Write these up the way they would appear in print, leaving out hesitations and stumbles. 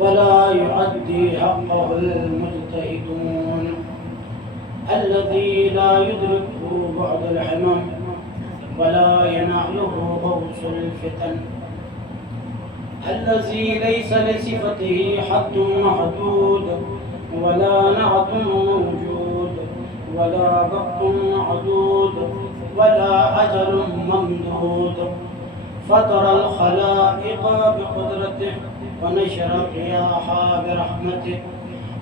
ولا يؤدي حقه المجتهدون الذي لا يدركه بعد الحمم ولا يناله غوص الفتن الذي ليس لصفته حد محدود ولا نعت موجود ولا وقت معدود ولا أجل ممدود فطر الخلائق بقدرته ونشر الرياح برحمته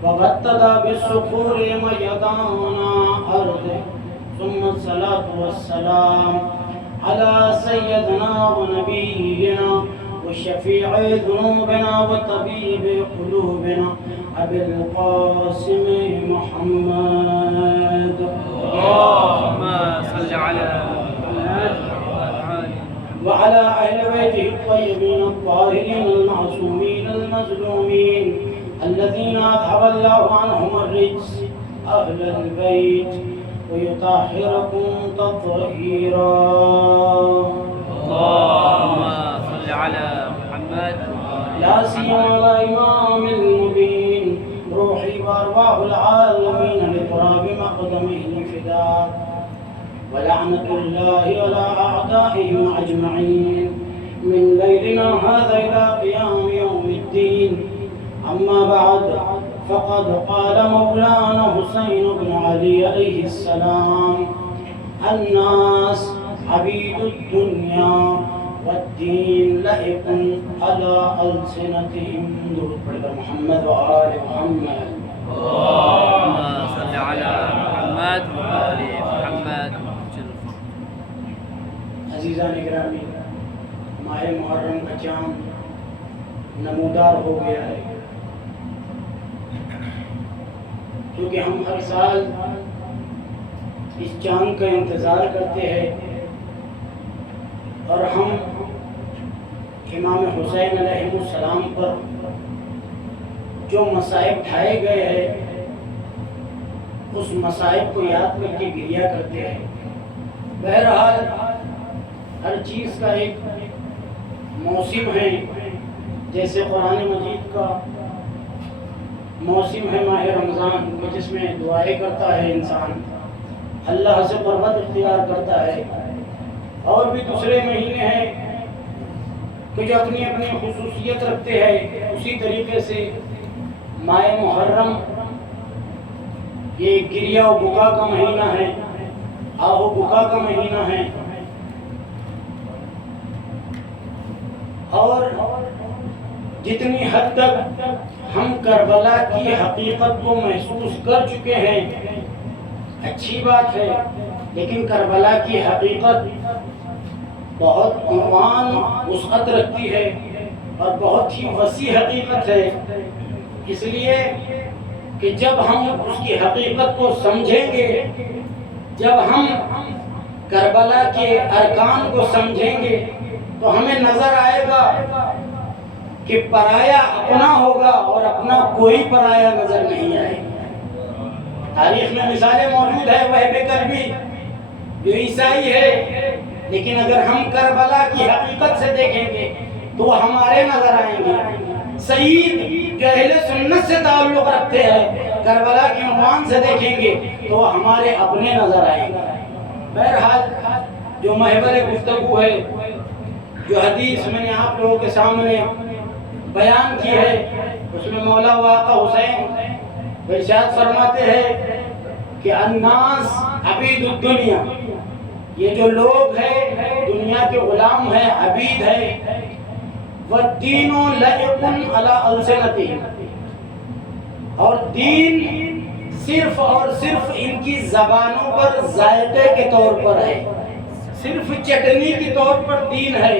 وبتد بالصخور ميدان أرضه ثم الصلاة والسلام على سيدنا ونبينا وشفيع ذنوبنا وطبيب قلوبنا أبي القاسم محمد. اللهم صل على محمد وعلى أهل بيته الطيبين الطاهرين المعصومين المظلومين الذين أذهب الله عنهم الرجس أهل البيت ويطهركم تطهيرا. اللهم صل على محمد لا سيما الإمام المبين روحي وأرواح العالمين لتراب مقدمه الفداء ولعنة الله على أعدائهم أجمعين من ليلنا هذا إلى قيام يوم الدين. أما بعد فقد قال مولانا حسين بن علي عليه السلام الناس عبيد الدنيا والدين لائق على ألسنتهم. درود محمد وآل محمد. اللهم صل على محمد وآل محمد. عزیزان گرامی، ماہ محرم کا چاند نمودار ہو گیا ہے، کیونکہ ہم ہر سال اس چاند کا انتظار کرتے ہیں اور ہم امام حسین علیہ السلام پر جو مصائب ڈھائے گئے ہیں اس مصائب کو یاد کر کے گریہ کرتے ہیں. بہرحال ہر چیز کا ایک موسم ہے، جیسے قرآن مجید کا موسم ہے ماہ رمضان کہ جس میں دعائیں کرتا ہے انسان، اللہ سے قربت اختیار کرتا ہے، اور بھی دوسرے مہینے ہیں کہ جو اپنی اپنی خصوصیت رکھتے ہیں. اسی طریقے سے ماہ محرم یہ گریہ و بکا کا مہینہ ہے، آہ و بکا کا مہینہ ہے، اور جتنی حد تک ہم کربلا کی حقیقت کو محسوس کر چکے ہیں اچھی بات ہے، لیکن کربلا کی حقیقت بہت عنوان وسعت رکھتی ہے اور بہت ہی وسیع حقیقت ہے. اس لیے کہ جب ہم اس کی حقیقت کو سمجھیں گے، جب ہم کربلا کے ارکان کو سمجھیں گے تو ہمیں نظر آئے گا کہ پرایا اپنا ہوگا اور اپنا کوئی پرایا نظر نہیں آئے گا. تاریخ میں مثالیں موجود ہیں، وہب کربی جو عیسائی ہے، لیکن اگر ہم کربلا کی حقیقت سے دیکھیں گے تو وہ ہمارے نظر آئیں گے. سعید جو اہل سنت سے تعلق رکھتے ہیں، کربلا کے عنوان سے دیکھیں گے تو وہ ہمارے اپنے نظر آئیں گے. بہرحال جو محور گفتگو ہے، جو حدیث میں نے آپ لوگوں کے سامنے بیان کی ہے، اس میں مولا واقع حسین ارشاد فرماتے ہیں کہ الناس عبید الدنیا، یہ جو لوگ ہیں دنیا کے غلام ہیں، عبید ہیں. والدین لائق علی السنتہم، اور دین صرف اور صرف ان کی زبانوں پر ذائقے کے طور پر ہے، صرف چٹنی کے طور پر دین ہے،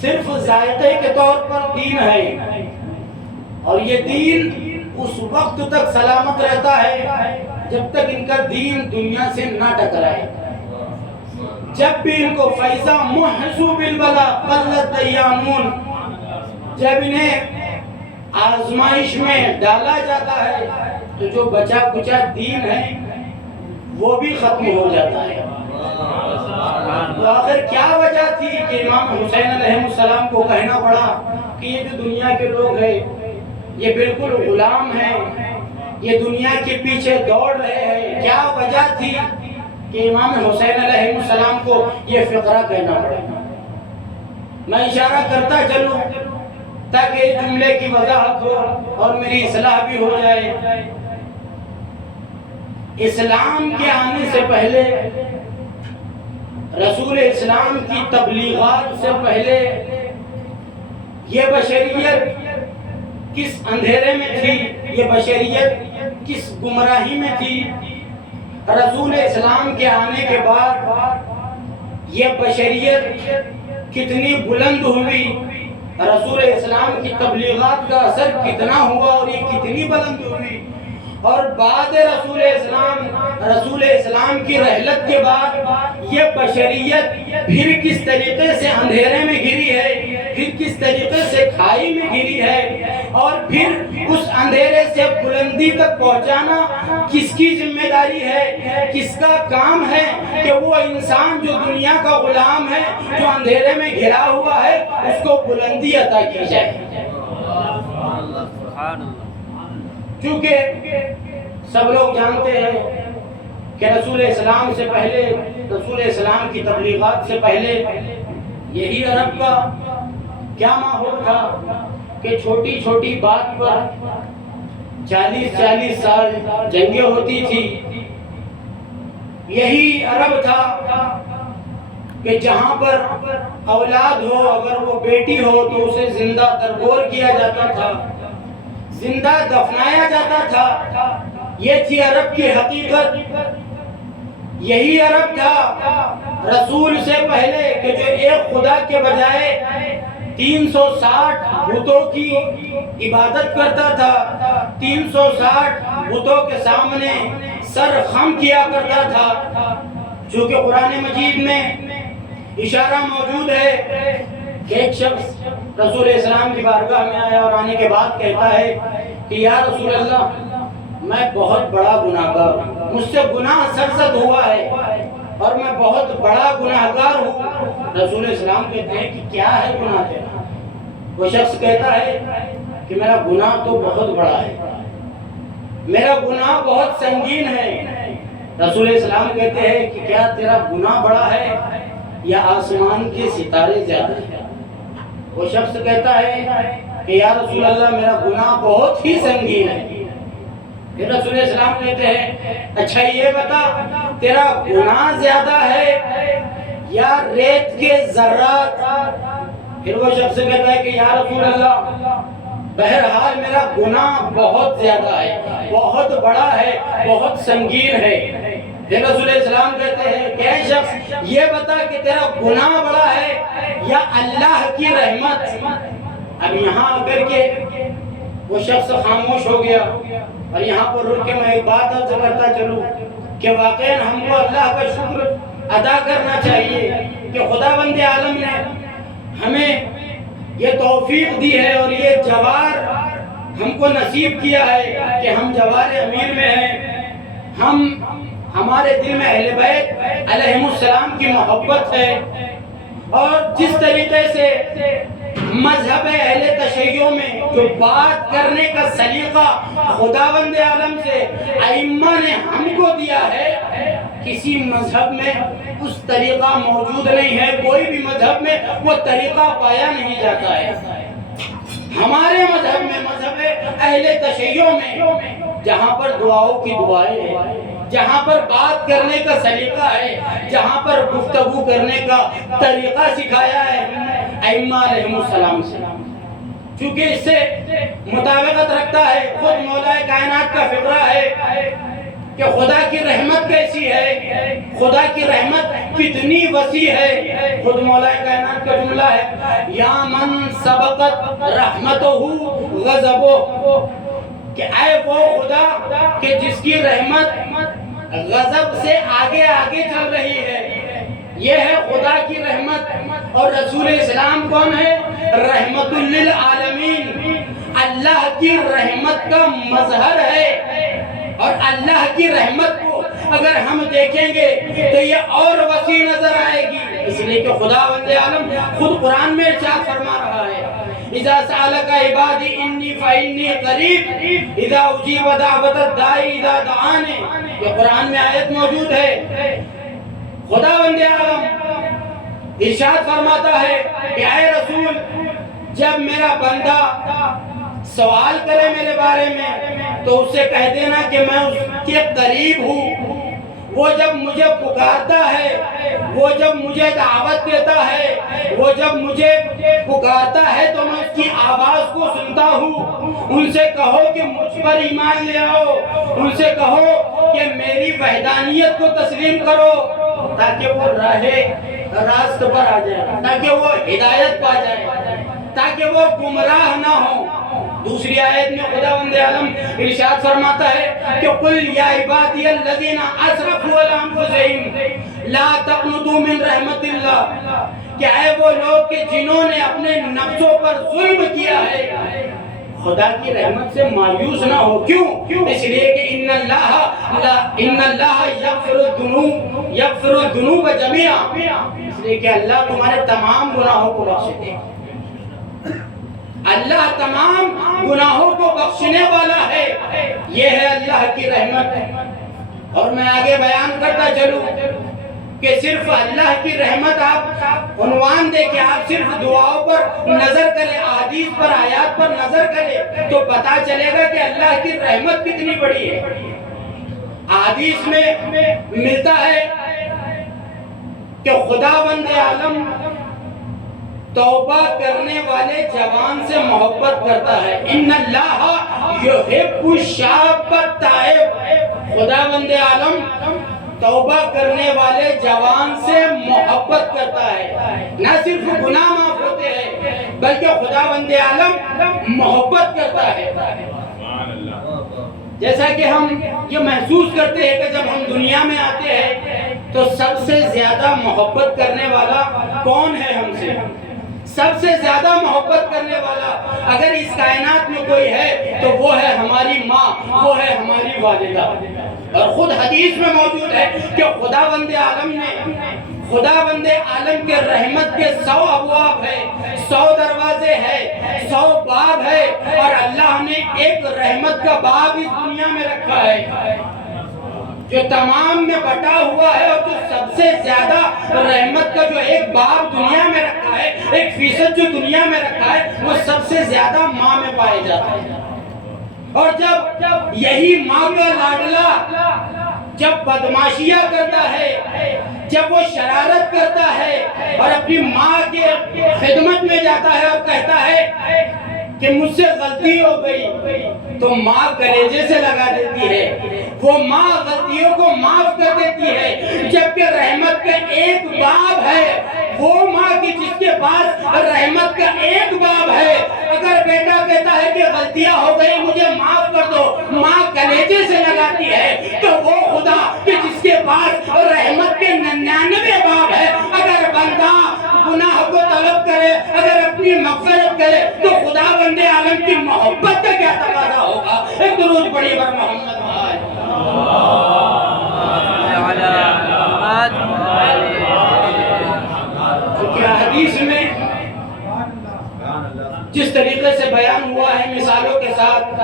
صرف ذائقے کے طور پر دین ہے. اور یہ دین اس وقت تک سلامت رہتا ہے جب تک ان کا دین دنیا سے نہ ٹکرائے. جب بھی ان کو فیضا محسو بالبلا قلت دیانون، جب انہیں آزمائش میں ڈالا جاتا ہے تو جو بچا کچا دین ہے وہ بھی ختم ہو جاتا ہے. تو آخر کیا وجہ تھی کہ امام حسین علیہ السلام کو کہنا پڑا کہ یہ جو دنیا کے لوگ ہیں یہ بالکل غلام ہیں، یہ دنیا کے پیچھے دوڑ رہے ہیں؟ کیا وجہ تھی کہ امام حسین علیہ السلام کو یہ فقرہ کہنا پڑا؟ میں اشارہ کرتا چلوں تاکہ اس جملے کی وضاحت ہو اور میری اصلاح بھی ہو جائے۔ اسلام کے آنے سے پہلے، رسول اسلام کی تبلیغات سے پہلے، یہ بشریت کس اندھیرے میں تھی، یہ بشریت کس گمراہی میں تھی؟ رسول اسلام کے آنے کے بعد یہ بشریت کتنی بلند ہوئی، رسول اسلام کی تبلیغات کا اثر کتنا ہوا اور یہ کتنی بلند ہوئی، اور بعد رسول اسلام کی رحلت کے بعد یہ بشریت پھر کس طریقے سے اندھیرے میں گری ہے، پھر کس طریقے سے کھائی میں گری ہے، اور پھر اس اندھیرے سے بلندی تک پہنچانا کس کی ذمہ داری ہے، کس کا کام ہے کہ وہ انسان جو دنیا کا غلام ہے، جو اندھیرے میں گھرا ہوا ہے، اس کو بلندی عطا کی جائے۔ کیونکہ سب لوگ جانتے ہیں کہ رسول اسلام سے پہلے، رسول اسلام کی تبلیغات سے پہلے یہی عرب کا کیا ماحول تھا کہ چھوٹی چھوٹی بات پر 40 سال جنگیں ہوتی تھی۔ یہی عرب تھا کہ جہاں پر اولاد ہو، اگر وہ بیٹی ہو تو اسے زندہ درگور کیا جاتا تھا، زندہ دفنایا جاتا تھا۔ یہ تھی عرب کی حقیقت۔ یہی عرب تھا رسول سے پہلے کہ جو ایک خدا کے بجائے 360 بتوں کی عبادت کرتا تھا، 360 بتوں کے سامنے سر خم کیا کرتا تھا۔ چونکہ قرآن مجید میں اشارہ موجود ہے کہ ایک شخص رسول اسلام کی بارگاہ میں آیا اور آنے کے بعد کہتا ہے کہ یا رسول اللہ، میں بہت بڑا گناہگار ہوں، مجھ سے گناہ سرزد ہوا ہے اور میں بہت بڑا گناہگار ہوں۔ رسول اسلام کہتے ہیں کہ کیا ہے گناہ تیرا؟ وہ شخص کہتا ہے کہ میرا گناہ تو بہت بڑا ہے، میرا گناہ بہت سنگین ہے۔ رسول اسلام کہتے ہیں کہ کیا تیرا گناہ بڑا ہے یا آسمان کے ستارے زیادہ ہیں؟ وہ شخص کہتا ہے کہ یا رسول اللہ، میرا گناہ بہت ہی سنگین ہے۔ پھر رسول اسلام کہتے ہیں اچھا یہ بتا، تیرا گناہ زیادہ ہے یا ریت کے ذرات؟ پھر وہ شخص کہتا ہے کہ یا رسول اللہ، بہرحال میرا گناہ بہت زیادہ ہے، بہت بڑا ہے، بہت سنگین ہے۔ پھر رسول اسلام کہتے ہیں کہ اے شخص یہ بتا کہ تیرا گناہ بڑا ہے یا اللہ کی رحمت؟ اب یہاں آ کر کے وہ شخص خاموش ہو گیا، اور یہاں پر رک کے میں ایک بات عرض کرتا چلوں کہ واقعاً ہم کو اللہ کا شکر ادا کرنا چاہیے کہ خداوند عالم نے ہمیں یہ توفیق دی ہے اور یہ جوار ہم کو نصیب کیا ہے کہ ہم جوار امیر میں ہیں۔ ہمارے دل میں اہل بیت علیہم السلام کی محبت ہے، اور جس طریقے سے مذہب اہل تشیع میں جو بات کرنے کا سلیقہ خداوند عالم سے ائمہ نے ہم کو دیا ہے، کسی مذہب میں اس طریقہ موجود نہیں ہے، کوئی بھی مذہب میں وہ طریقہ پایا نہیں جاتا ہے۔ ہمارے مذہب میں، مذہب اہل تشیع میں، جہاں پر دعاؤں کی دعائیں ہیں، جہاں پر بات کرنے کا سلیقہ ہے، جہاں پر گفتگو کرنے کا طریقہ سکھایا ہے ائمہ علیہم السلام سے، چونکہ اس سے مطابقت رکھتا ہے۔ خود مولا کائنات کا فقرہ ہے کہ خدا کی رحمت کیسی ہے، خدا کی رحمت کتنی وسیع ہے۔ خود مولا کائنات کا جملہ ہے یا من سبقت رحمتہ غضبہ، کہ اے وہ خدا کہ جس کی رحمت غضب سے آگے آگے چل رہی ہے، یہ ہے خدا کی رحمت۔ اور رسول اسلام کون ہے؟ رحمت للعالمین، اللہ کی رحمت کا مظہر ہے، اور اللہ کی رحمت کو اگر ہم دیکھیں گے تو یہ اور وسیع نظر آئے گی، اس لیے کہ خداوند عالم خود قرآن میں ارشاد فرما رہا ہے اذا سألك عبادی انی فإنی قریب اذا اجیب دعوت الداعی اذا دعانی، یہ قرآن میں آیت موجود ہے۔ خداوند عالم ارشاد فرماتا ہے کہ اے رسول، جب میرا بندہ سوال کرے میرے بارے میں تو اسے کہہ دینا کہ میں اس کے قریب ہوں۔ وہ جب مجھے پکارتا ہے، وہ جب مجھے دعوت دیتا ہے، وہ جب مجھے پکارتا ہے تو میں اس کی آواز کو سنتا ہوں۔ ان سے کہو کہ مجھ پر ایمان لے آؤ، ان سے کہو کہ میری وحدانیت کو تسلیم کرو، تاکہ وہ راست پر آ جائے، تاکہ وہ ہدایت پا جائے، تاکہ وہ گمراہ نہ ہو۔ دوسری آیت میں خداوند عالم ارشاد فرماتا ہے کہ قل یا عبادی الذین اسرفوا علی انفسہم لا تقنطوا من رحمت اللہ، کہ اے وہ لوگ کہ جنہوں نے اپنے نفسوں پر ظلم کیا ہے، خدا کی رحمت سے مایوس نہ ہو۔ کیوں؟ اس لیے کہ ان اللہ یغفر الذنوب جميعا، اس لیے کہ اللہ تمہارے تمام گناہوں کو بخش دے، اللہ تمام گناہوں کو بخشنے والا ہے۔ یہ ہے اللہ کی رحمت۔ اور میں آگے بیان کرتا چلوں کہ صرف اللہ کی رحمت، آپ عنوان دے کہ آپ صرف دعاؤں پر نظر کریں، احادیث پر، آیات پر نظر کریں تو پتا چلے گا کہ اللہ کی رحمت کتنی بڑی ہے۔ احادیث میں ملتا ہے کہ خداوند عالم توبہ کرنے والے جوان سے محبت کرتا ہے۔ ان اللہ یحب الشاب التائب، خداوند عالم توبہ کرنے والے جوان سے محبت کرتا ہے۔ نہ صرف گناہ معاف ہوتے ہیں بلکہ خداوند عالم محبت کرتا ہے۔ جیسا کہ ہم یہ محسوس کرتے ہیں کہ جب ہم دنیا میں آتے ہیں تو سب سے زیادہ محبت کرنے والا کون ہے ہم سے؟ سب سے زیادہ محبت کرنے والا اگر اس کائنات میں کوئی ہے تو وہ ہے ہماری ماں، وہ ہے ہماری والدہ۔ اور خود حدیث میں موجود ہے کہ خداوند عالم کے رحمت کے 100 ابواب ہے، 100 دروازے ہیں، 100 باب ہے، اور اللہ نے ایک رحمت کا باب اس دنیا میں رکھا ہے جو تمام میں بٹا ہوا ہے، اور جو سب سے زیادہ رحمت کا جو ایک باب دنیا میں رکھا ہے، 1% جو دنیا میں رکھا ہے، وہ سب سے زیادہ ماں میں پائے جاتا ہے۔ اور جب یہی ماں کا لاڈلا جب بدماشیاں کرتا ہے، جب وہ شرارت کرتا ہے اور اپنی ماں کے خدمت میں جاتا ہے اور کہتا ہے کہ مجھ سے غلطی ہو گئی، تو ماں کلیجے سے لگا دیتی ہے، وہ ماں غلطیوں کو معاف کر دیتی ہے۔ جبکہ رحمت کا ایک باب ہے، وہ ماں کی جس کے پاس رحمت کا ایک باب ہے، اگر بیٹا کہتا ہے کہ غلطیاں ہو گئی مجھے معاف کر دو، ماں کلیجے سے لگاتی ہے، تو وہ خدا کہ جس کے پاس رحمت کے 99 باب ہے، اگر بندہ گناہ کو طلب کرے، اگر اپنی مغفرت کرے، تو خداوند عالم کی محبت کا کیا تقاضا ہوگا۔ ایک درود پڑھیے بر محمد کیا حدیث میں جس طریقے سے بیان ہوا ہے مثالوں کے ساتھ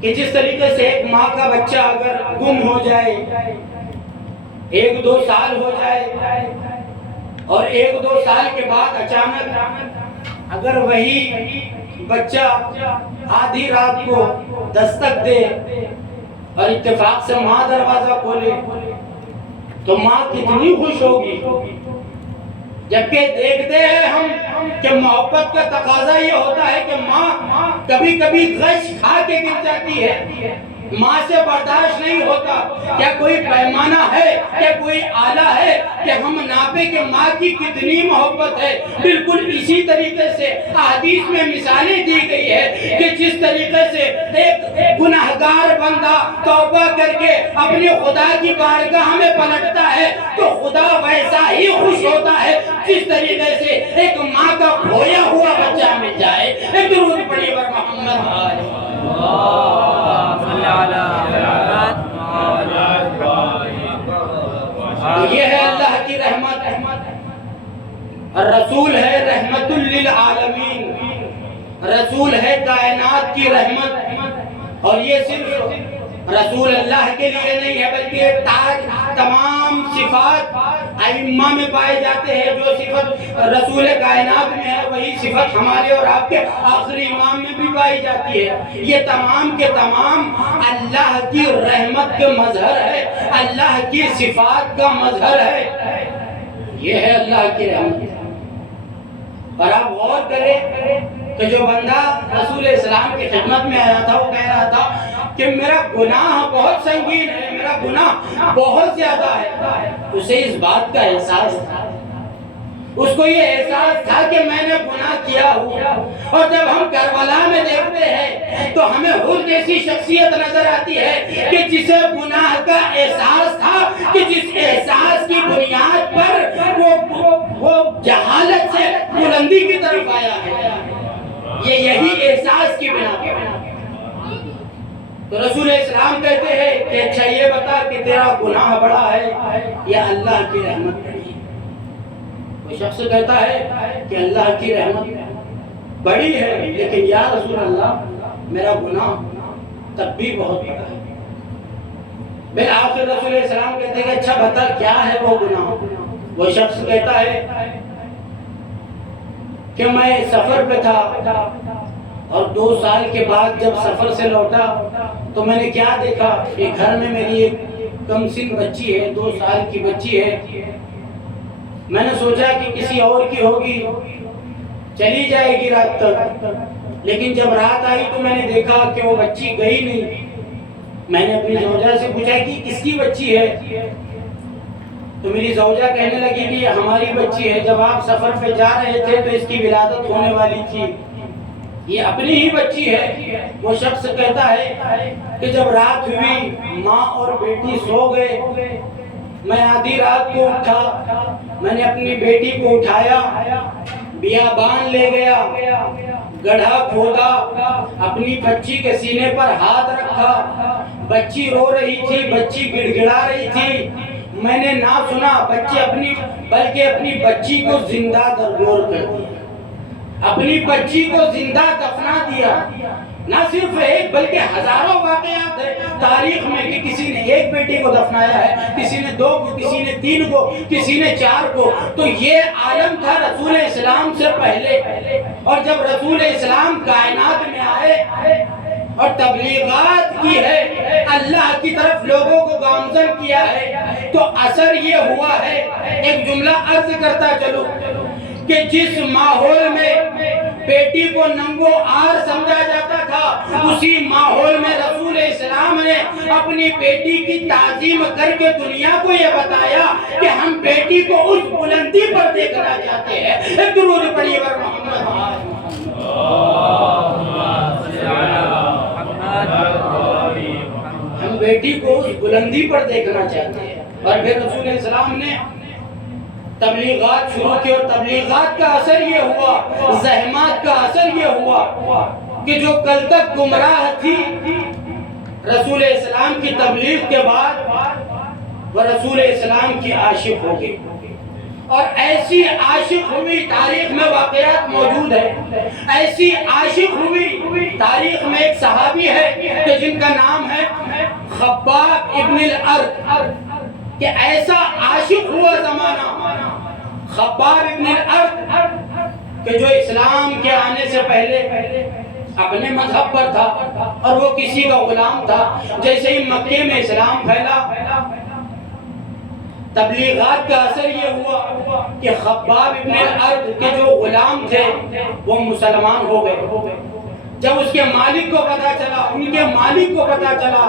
کہ جس طریقے سے ایک ماں کا بچہ اگر گم ہو جائے، 1-2 سال ہو جائے، اور 1-2 سال کے بعد اچانک اگر وہی بچہ آدھی رات کو دستک دے اور اتفاق سے ماں دروازہ کھولے تو ماں کتنی خوش ہوگی۔ جبکہ دیکھتے ہیں ہم کہ محبت کا تقاضا یہ ہوتا ہے کہ ماں کبھی کبھی غش کھا کے گر جاتی ہے، ماں سے برداشت نہیں ہوتا۔ کیا کوئی پیمانہ ہے، کیا کوئی آلہ ہے کہ ہم ناپے کہ ماں کی کتنی محبت ہے؟ بالکل اسی طریقے سے احادیث میں مثالیں دی گئی ہے کہ جس طریقے سے ایک گناہگار بندہ توبہ کر کے اپنے خدا کی بارگاہ میں پلٹتا ہے تو خدا ویسا ہی خوش ہوتا ہے جس طریقے سے ایک ماں کا کھویا ہوا بچہ مل جائے۔ ایک درود پڑھیے بر محمد رسول ہے کائنات کی رحمت، اور یہ صرف رسول اللہ کے لیے نہیں ہے بلکہ تمام صفات ائمہ میں پائے جاتے ہیں۔ جو صفت رسول کائنات میں ہے وہی صفت ہمارے اور آپ کے آخری امام میں بھی پائی جاتی ہے۔ یہ تمام کے تمام اللہ کی رحمت کے مظہر ہے، اللہ کی صفات کا مظہر ہے۔ یہ ہے اللہ کی رحمت۔ اور آپ غور کریں کہ جو بندہ رسول اسلام کی خدمت میں آیا تھا وہ کہہ رہا تھا کہ میرا گناہ بہت سنگین ہے، میرا گناہ بہت زیادہ ہے۔ اسے اس بات کا احساس تھا، اس کو یہ احساس تھا کہ میں نے گناہ کیا ہوں۔ اور جب ہم کربلا میں دیکھتے ہیں تو ہمیں حر جیسی شخصیت نظر آتی ہے کہ جسے گناہ کا احساس تھا، کہ جس احساس کی بنیاد پر وہ جہالت سے بلندی کی طرف آیا ہے، یہی احساس کی بنا پر۔ تو رسول اسلام کہتے ہیں کہ اچھا یہ بتا کہ تیرا گناہ بڑا ہے یا اللہ کی رحمت بڑی ہے؟ وہ شخص کہتا ہے کہ اللہ کی رحمت بڑی ہے، لیکن یا رسول اللہ میرا گناہ تب بھی بہت بڑا ہے۔ بالآخر رسول اسلام کہتے ہیں کہ اچھا بتا کیا ہے وہ گناہ؟ وہ شخص کہتا ہے کہ میں سفر پہ تھا اور 2 سال کے بعد جب سفر سے لوٹا تو میں نے کیا دیکھا کہ گھر میں میری ایک کم سن بچی ہے، 2 سال کی بچی ہے۔ میں نے سوچا کہ کسی اور کی ہوگی، چلی جائے گی رات تک، لیکن جب رات آئی تو میں نے دیکھا کہ وہ بچی گئی نہیں۔ میں نے اپنی زوجہ سے پوچھا کہ کس کی بچی ہے؟ تو میری زوجہ کہنے لگی کہ یہ ہماری بچی ہے، جب آپ سفر پہ جا رہے تھے تو اس کی ولادت ہونے والی تھی، یہ اپنی ہی بچی ہے۔ وہ شخص کہتا ہے کہ جب رات ہوئی ماں اور بیٹی سو گئے، میں آدھی رات کو اٹھا، میں نے اپنی بیٹی کو اٹھایا، بیابان لے گیا، گڑھا کھودا، اپنی بچی کے سینے پر ہاتھ رکھا، بچی رو رہی تھی، بچی گڑ گڑا رہی تھی، میں نے نہ سنا بلکہ اپنی بچی کو زندہ درگور کر دیا، اپنی بچی کو زندہ دفنا دیا۔ نہ صرف ایک بلکہ ہزاروں واقعات ہیں تاریخ میں کہ کسی نے ایک بیٹی کو دفنایا ہے، کسی نے 2 کو، کسی نے 3 کو، کسی نے 4 کو۔ تو یہ عالم تھا رسول اسلام سے پہلے، اور جب رسول اسلام کائنات میں آئے اور تبلیغات کی ہے، اللہ کی طرف لوگوں کو گامزن کیا ہے، تو اثر یہ ہوا ہے۔ ایک جملہ عرض کرتا چلو کہ جس ماحول میں بیٹی کو ننگو آر سمجھا جاتا تھا، اسی ماحول میں رسول اسلام نے اپنی بیٹی کی تعظیم کر کے دنیا کو یہ بتایا کہ ہم بیٹی کو اس بلندی پر دیکھنا چاہتے ہیں۔ ایک درود پڑھیے ور محمد۔ ہم بیٹی کو اس بلندی پر دیکھنا چاہتے ہیں۔ اور پھر رسول اسلام نے تبلیغات شروع کی، اور تبلیغات کا اثر یہ ہوا، زحمات کا اثر یہ ہوا کہ جو کل تک گمراہ تھی رسول اسلام کی تبلیغ کے بعد وہ رسول اسلام کی عاشق ہو گئی، اور ایسی عاشق ہوئی، تاریخ میں واقعات موجود ہے، ایسی عاشق ہوئی۔ تاریخ میں ایک صحابی ہے کہ جن کا نام ہے خباب ابن الارت، کہ ایسا عاشق ہوا زمانہ خباب ابن الارت کہ جو اسلام کے آنے سے پہلے اپنے مذہب پر تھا اور وہ کسی کا غلام تھا۔ جیسے ہی مکے میں اسلام پھیلا، تبلیغات کا اثر یہ ہوا کہ خباب ابن الارت کے جو غلام تھے وہ مسلمان ہو گئے۔ جب اس کے مالک کو پتا چلا، ان کے مالک کو پتا چلا،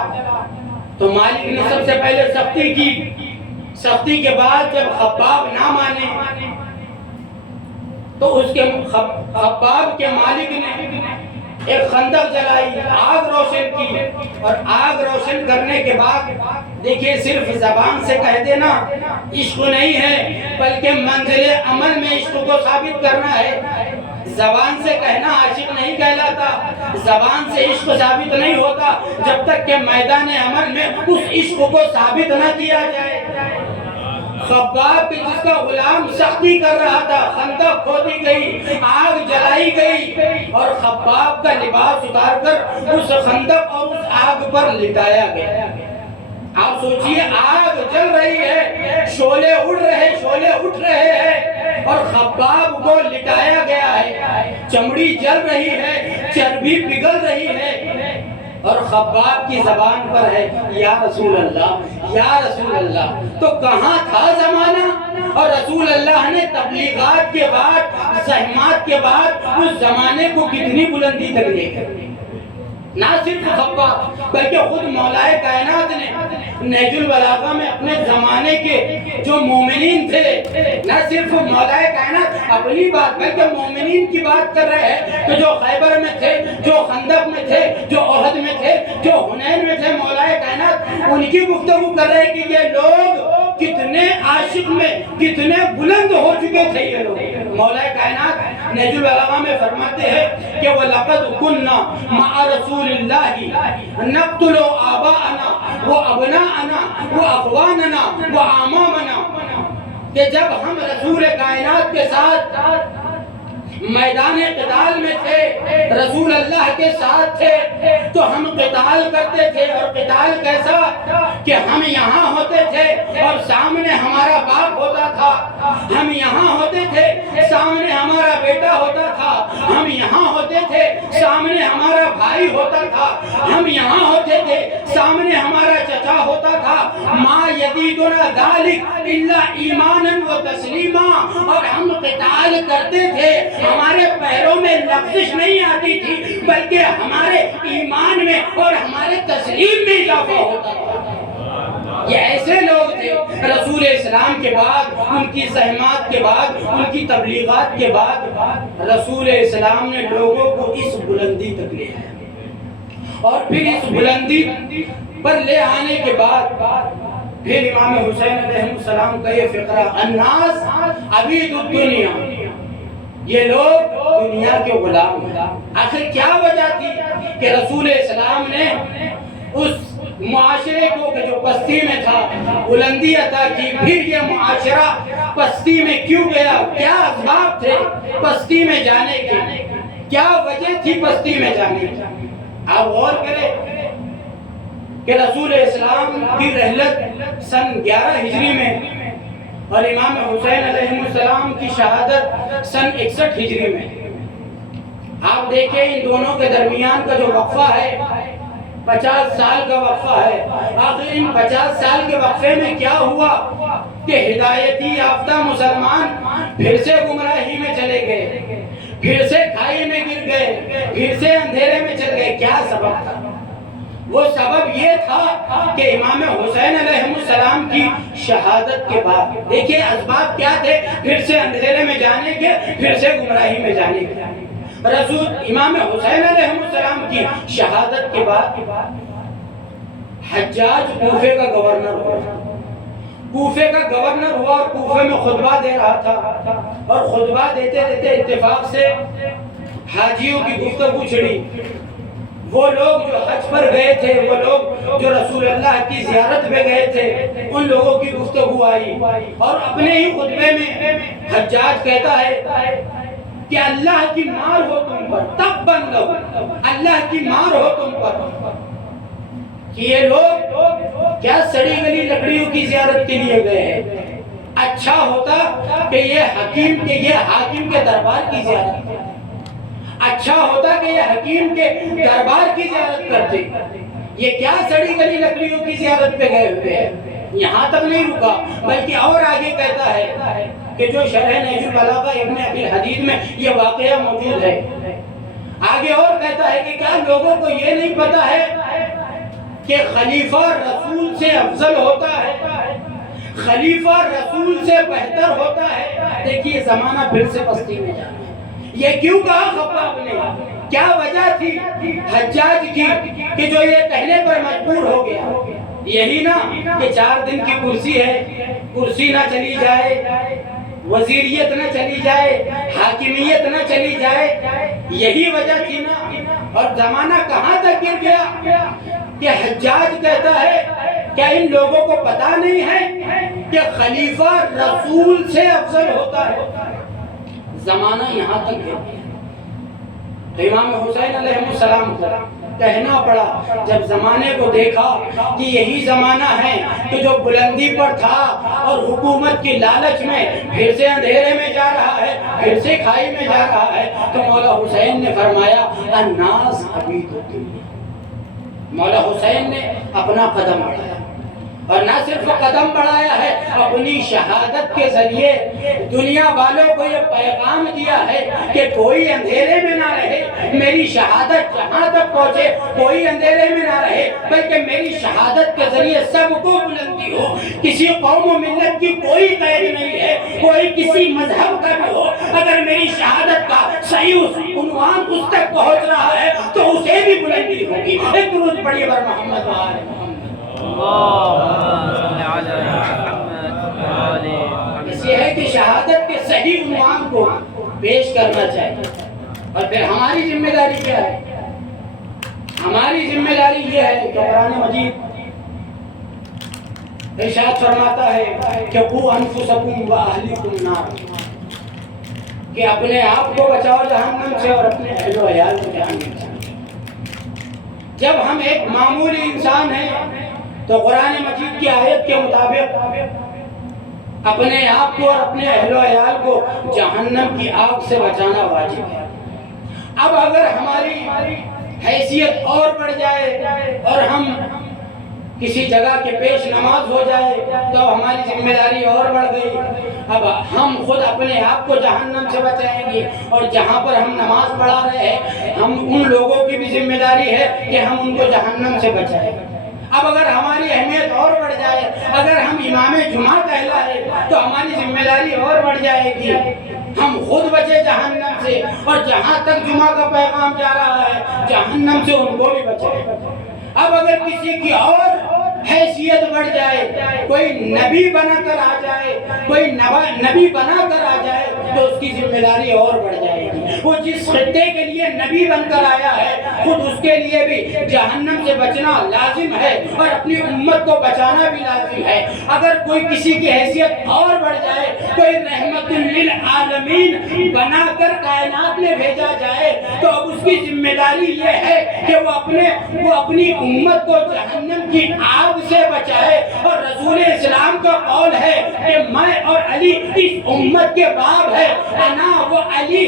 تو مالک نے سب سے پہلے سختی کی۔ سختی کے بعد جب خباب نہ مانے تو اس کے خباب کے مالک نے ایک خندق جلائی، آگ روشن کی، اور آگ روشن کرنے کے بعد دیکھیے صرف زبان سے کہہ دینا عشق نہیں ہے، بلکہ منزل عمل میں عشق کو ثابت کرنا ہے۔ زبان سے کہنا عاشق نہیں کہلاتا، زبان سے عشق ثابت نہیں ہوتا جب تک کہ میدان عمل میں اس عشق کو ثابت نہ کیا جائے۔ خباب کے جس کا غلام سختی کر رہا تھا، خندق کھودی گئی، آگ جلائی گئی اور خباب کا لباس اتار کر اس خندق اور اس آگ پر لٹایا گیا۔ آپ سوچئے آگ جل رہی ہے، شعلے اٹھ رہے ہیں اور خباب کو لٹایا گیا ہے، چمڑی جل رہی ہے، چربی پگھل رہی ہے اور خباب کی زبان پر ہے یا رسول اللہ یا رسول اللہ۔ تو کہاں تھا زمانہ؟ اور رسول اللہ نے تبلیغات کے بعد، زحمات کے بعد اس زمانے کو کتنی بلندی تک لے گئے۔ نہ صرف خباب بلکہ خود مولا کائنات نے نہج البلاغہ میں اپنے زمانے کے جو مومنین تھے، نہ صرف مولا کائنات اپنی بات بلکہ مومنین کی بات کر رہے ہیں کہ جو خیبر میں تھے، جو خندق میں تھے، جو احد میں تھے، جو حنین میں تھے، مولا کائنات ان کی گفتگو کر رہے ہیں کہ یہ لوگ کتنے عاشق میں کتنے بلند ہو چکے تھے یہ لوگ۔ مولا کائنات نہج البلاغہ میں فرماتے ہیں کہ وَلَقَدْ كُنَّا مَعَ رَسُولِ اللَّهِ نَقْتُلُ آبَاءَنَا وَأَبْنَاءَنَا وَأَخْوَانَنَا وَأَعْمَامَنَا، کہ جب ہم رسول کائنات کے ساتھ میدان قتال میں تھے، رسول اللہ کے ساتھ تھے، تو ہم قتال کرتے تھے۔ اور قتال کیسا کہ ہم یہاں ہوتے تھے اور سامنے ہمارا باپ ہوتا تھا، ہم یہاں ہوتے تھے سامنے ہمارا بیٹا ہوتا تھا، ہم یہاں ہوتے تھے سامنے ہمارا بھائی ہوتا تھا، ہم یہاں ہوتے تھے سامنے ہمارا چچا ہوتا تھا۔ ما یزیدنا ذالک الا ایمانا و تسلیما، اور ہم قتال کرتے تھے، ہمارے پیروں میں لغزش نہیں آتی تھی بلکہ ہمارے ایمان میں اور ہمارے تسلیم میں اضافہ ہوتا تھا۔ یہ ایسے لوگ تھے رسول اسلام کے بعد، ان کی زحمات کے بعد، ان کی تبلیغات کے بعد رسول اسلام نے لوگوں کو اس بلندی تک لے آیا۔ اور پھر اس بلندی پر لے آنے کے بعد پھر امام حسین علیہ السلام کا یہ فقرہ الناس عبید الدنیا، یہ لوگ دنیا کے غلام ہیں۔ آخر کیا وجہ تھی کہ رسول اسلام نے اس معاشرے کو کہ جو پستی میں تھا بلندی عطا کی؟ پھر یہ معاشرہ پستی میں کیوں گیا؟ کیا اسباب تھے پستی میں جانے کے؟ کیا وجہ تھی پستی میں جانے کی؟ آپ غور کریں کہ رسول اسلام کی رحلت سن 11 ہجری میں اور امام حسین علیہ السلام کی شہادت سن 61 ہجری میں۔ آپ دیکھیں ان دونوں کے درمیان کا جو وقفہ ہے 50 سال کا وقفہ ہے۔ آخر ان 50 سال کے وقفے میں کیا ہوا کہ ہدایتی یافتہ مسلمان پھر سے گمراہی میں چلے گئے، پھر سے کھائی میں گر گئے، پھر سے اندھیرے میں چل گئے؟ کیا سبب تھا؟ وہ سبب یہ تھا کہ امام حسین علیہ السلام کی شہادت کے بعد دیکھیں اسباب کیا تھے، پھر سے اندھیرے میں جانے کے، پھر سے گمراہی میں جانے کے۔ رسول امام حسین علیہ السلام کی شہادت کے بعد حجاج کوفے کا گورنر ہوا اور کوفے میں خطبہ دے رہا تھا، اور خطبہ دیتے دیتے اتفاق سے حاجیوں کی گفتگو چھڑی۔ وہ لوگ جو حج پر گئے تھے، وہ لوگ جو رسول اللہ کی زیارت پہ گئے تھے، ان لوگوں کی گفتگو آئی، اور اپنے ہی خطبے میں حجاج کہتا ہے کہ اللہ کی مار ہو تم پر، تب بن لو، اللہ کی مار ہو تم پر، کہ یہ لوگ کیا سڑی گلی لکڑیوں کی زیارت کے لیے گئے ہیں؟ اچھا ہوتا کہ یہ حاکم کے دربار کی زیارت کرتے، اچھا ہوتا کہ یہ حکیم کے دربار کی زیارت کرتے۔ یہ کیا سڑی گلی لکڑیوں کی زیارت پہ گئے ہوئے ہیں؟ یہاں تک نہیں رکا بلکہ اور آگے کہتا ہے کہ جو شرح نہج البلاغہ ابن ابی الحدید میں یہ واقعہ موجود ہے، آگے اور کہتا ہے کہ کیا لوگوں کو یہ نہیں پتا ہے کہ خلیفہ رسول سے افضل ہوتا ہے، خلیفہ رسول سے بہتر ہوتا ہے؟ دیکھیے زمانہ پھر سے پستی میں جانا ہے۔ یہ کیوں کہا خباب نے؟ کیا وجہ تھی حجاج کی کہ جو یہ کہنے پر مجبور ہو گیا؟ یہی نا کہ 4 دن کی کرسی ہے، کرسی نہ چلی جائے، وزیریت نہ چلی جائے، حاکمیت نہ چلی جائے، یہی وجہ تھی نا۔ اور زمانہ کہاں تک گر گیا کہ حجاج کہتا ہے کیا ان لوگوں کو پتا نہیں ہے کہ خلیفہ رسول سے افضل ہوتا ہے؟ زمانہ یہاں تک ہے تو امام حسین علیہ السلام کو کہنا پڑا جب زمانے کو دیکھا کہ یہی زمانہ ہے کہ جو بلندی پر تھا اور حکومت کی لالچ میں پھر سے اندھیرے میں جا رہا ہے، پھر سے کھائی میں جا رہا ہے، تو مولا حسین نے فرمایا الناس عبید الدنیا۔ مولا حسین نے اپنا قدم بڑھایا اور نہ صرف قدم بڑھایا ہے، اپنی شہادت کے ذریعے دنیا والوں کو یہ پیغام دیا ہے کہ کوئی اندھیرے میں نہ رہے، میری شہادت جہاں تک پہنچے کوئی اندھیرے میں نہ رہے، بلکہ میری شہادت کے ذریعے سب کو بلندی ہو۔ کسی قوم و ملت کی کوئی قید نہیں ہے، کوئی کسی مذہب کا بھی ہو، اگر میری شہادت کا صحیح عنوان اس تک پہنچ رہا ہے تو اسے بھی بلندی ہوگی۔ ایک درود پڑھیے بر محمد و آل محمد۔ اس یہ ہے کہ شہادت کے صحیح عنوان کو پیش کرنا چاہیے۔ اور پھر ہماری ذمہ داری کیا ہے؟ ہماری ذمہ داری یہ ہے کہ قرآن مجید ارشاد فرماتا ہے کہ قوا انفسکم و اہلیکم نار، کہ اپنے آپ کو بچاؤ جہنم سے اور اپنے اہل و عیال کو جہنم سے۔ جب ہم ایک معمولی انسان ہیں تو قرآن مجید کی آیت کے مطابق اپنے آپ کو اور اپنے اہل و عیال کو جہنم کی آگ سے بچانا واجب ہے۔ اب اگر ہماری حیثیت اور بڑھ جائے اور ہم کسی جگہ کے پیش نماز ہو جائے تو ہماری ذمہ داری اور بڑھ گئی۔ اب ہم خود اپنے آپ کو جہنم سے بچائیں گے، اور جہاں پر ہم نماز پڑھا رہے ہیں ہم ان لوگوں کی بھی ذمہ داری ہے کہ ہم ان کو جہنم سے بچائیں۔ اب اگر ہماری اہمیت اور بڑھ جائے، اگر ہم امام جمعہ کہلائے تو ہماری ذمہ داری اور بڑھ جائے گی، ہم خود بچے جہنم سے، اور جہاں تک جمعہ کا پیغام جا رہا ہے جہنم سے ان کو بھی بچائے۔ اب اگر کسی کی اور حیثیت بڑھ جائے، کوئی نبی بنا کر آ جائے، کوئی نبی بنا کر آ جائے تو اس کی ذمہ داری اور بڑھ جائے گی۔ وہ جس خطے کے لیے نبی بن کر آیا ہے خود اس کے لیے بھی جہنم سے بچنا لازم ہے اور اپنی امت کو بچانا بھی لازم ہے۔ اگر کوئی کسی کی حیثیت اور بڑھ جائے، کوئی رحمت للعالمین بنا کر کائنات میں بھیجا جائے تو اب اس کی ذمہ داری یہ ہے کہ وہ اپنی امت کو جہنم کی آگ سے بچائے۔ اور رسول اسلام کا قول ہے کہ میں اور علی اس امت کے باب ہے، انا و علی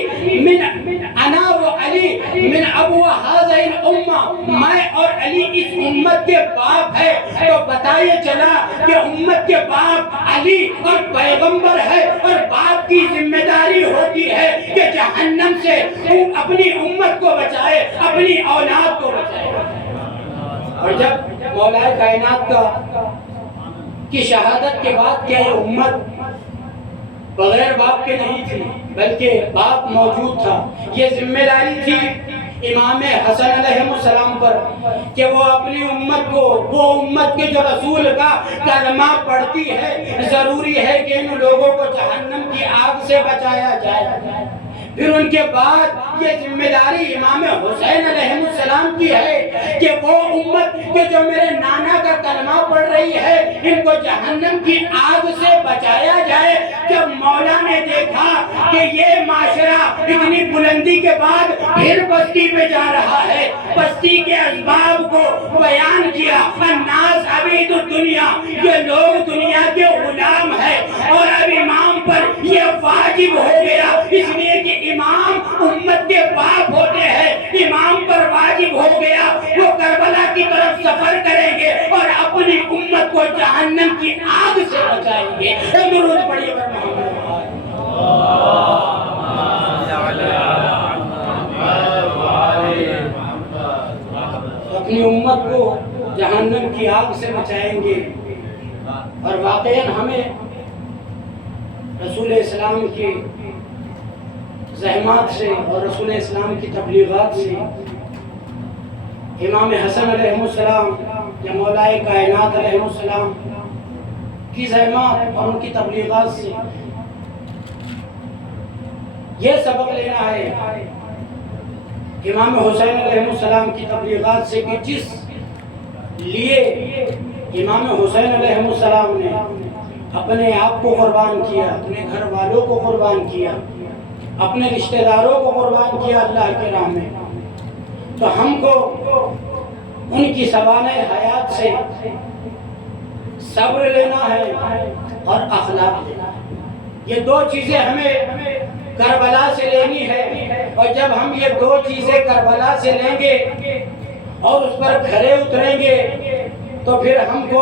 من ابو هذه الامه، میں اور علی اس امت کے باپ ہے۔ تو پتہ یہ چلا کہ امت کے باپ علی اور پیغمبر ہے، اور باپ کی ذمہ داری ہوتی ہے کہ جہنم سے اپنی امت کو بچائے، اپنی اولاد کو بچائے۔ اور جب مولا کائنات کی شہادت کے بعد کیا یہ امت بغیر باپ کے نہیں تھی، بلکہ باپ موجود تھا۔ یہ ذمہ داری تھی امام حسن علیہ السلام پر کہ وہ اپنی امت کو، وہ امت کے جو رسول کا کلمہ پڑھتی ہے، ضروری ہے کہ ان لوگوں کو جہنم کی آگ سے بچایا جائے۔ پھر ان کے بعد یہ ذمہ داری امام حسین علیہ السلام کی ہے کہ وہ امت کہ جو میرے نانا کا کلمہ پڑھ رہی ہے ان کو جہنم کی آگ سے بچایا جائے۔ جب مولا نے دیکھا کہ یہ معاشرہ اتنی بلندی کے بعد پھر پستی پہ جا رہا ہے، پستی کے اسباب کو بیان کیا، الناس عبید الدنیا، یہ لوگ دنیا کے غلام ہیں، اور اب امام پر یہ واجب ہو گیا، اس لیے کہ امام امت کے باپ ہوتے ہیں، امام پر واجب ہو گیا وہ کربلا کی طرف سفر کریں گے اور اپنی امت کو جہنم کی آگ سے بچائیں گے۔ درود پڑھیے بر محمد۔ اپنی امت کو جہنم کی آگ سے بچائیں گے، اور واقعاً ہمیں رسول اسلام کی زحمات سے اور رسول اسلام کی تبلیغات سے، امام حسن علیہ السلام یا مولا کائنات علیہ السلام کی زحمات اور ان کی تبلیغات سے یہ سبق لینا ہے امام حسین علیہ السلام کی تبلیغات سے کہ جس لیے امام حسین علیہ السلام نے اپنے آپ کو قربان کیا، اپنے گھر والوں کو قربان کیا، اپنے رشتہ داروں کو قربان کیا اللہ کے راہ میں، تو ہم کو ان کی سوانح حیات سے صبر لینا ہے اور اخلاق لینا ہے۔ یہ دو چیزیں ہمیں کربلا سے لینی ہے، اور جب ہم یہ دو چیزیں کربلا سے لیں گے اور اس پر کھرے اتریں گے تو پھر ہم کو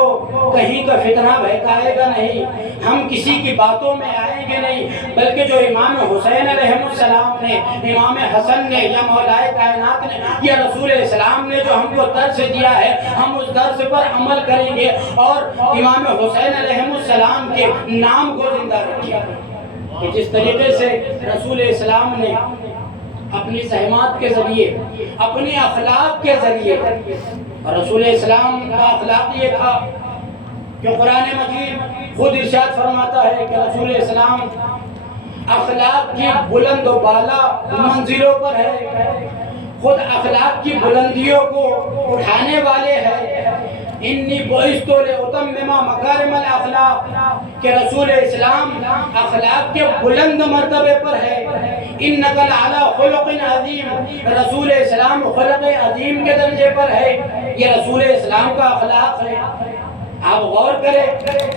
کہیں کا فتنہ بہکائے گا نہیں، ہم کسی کی باتوں میں آئیں گے نہیں، بلکہ جو امام حسین علیہ السلام نے، امام حسن نے، یا مولا کائنات نے، یا رسول اسلام نے جو ہم کو درس دیا ہے، ہم اس درس پر عمل کریں گے اور امام حسین علیہ السلام کے نام کو زندہ رکھیں گے۔ کہ جس طریقے سے رسول اسلام نے اپنی زحمات کے ذریعے، اپنی اخلاق کے ذریعے، اور رسول اسلام کا اخلاق یہ تھا کہ قرآن مجید خود ارشاد فرماتا ہے کہ رسول اسلام اخلاق کی بلند و بالا منزلوں پر ہے، خود اخلاق کی بلندیوں کو اٹھانے والے ہیں۔ انی بعثت لأتمم مکارم الاخلاق، کہ رسول اسلام اخلاق کے بلند مرتبے پر ہے۔ انک لعلی خلق عظیم، رسول اسلام خلق عظیم کے درجے پر ہے، یہ رسول اسلام کا اخلاق ہے۔ آپ غور کریں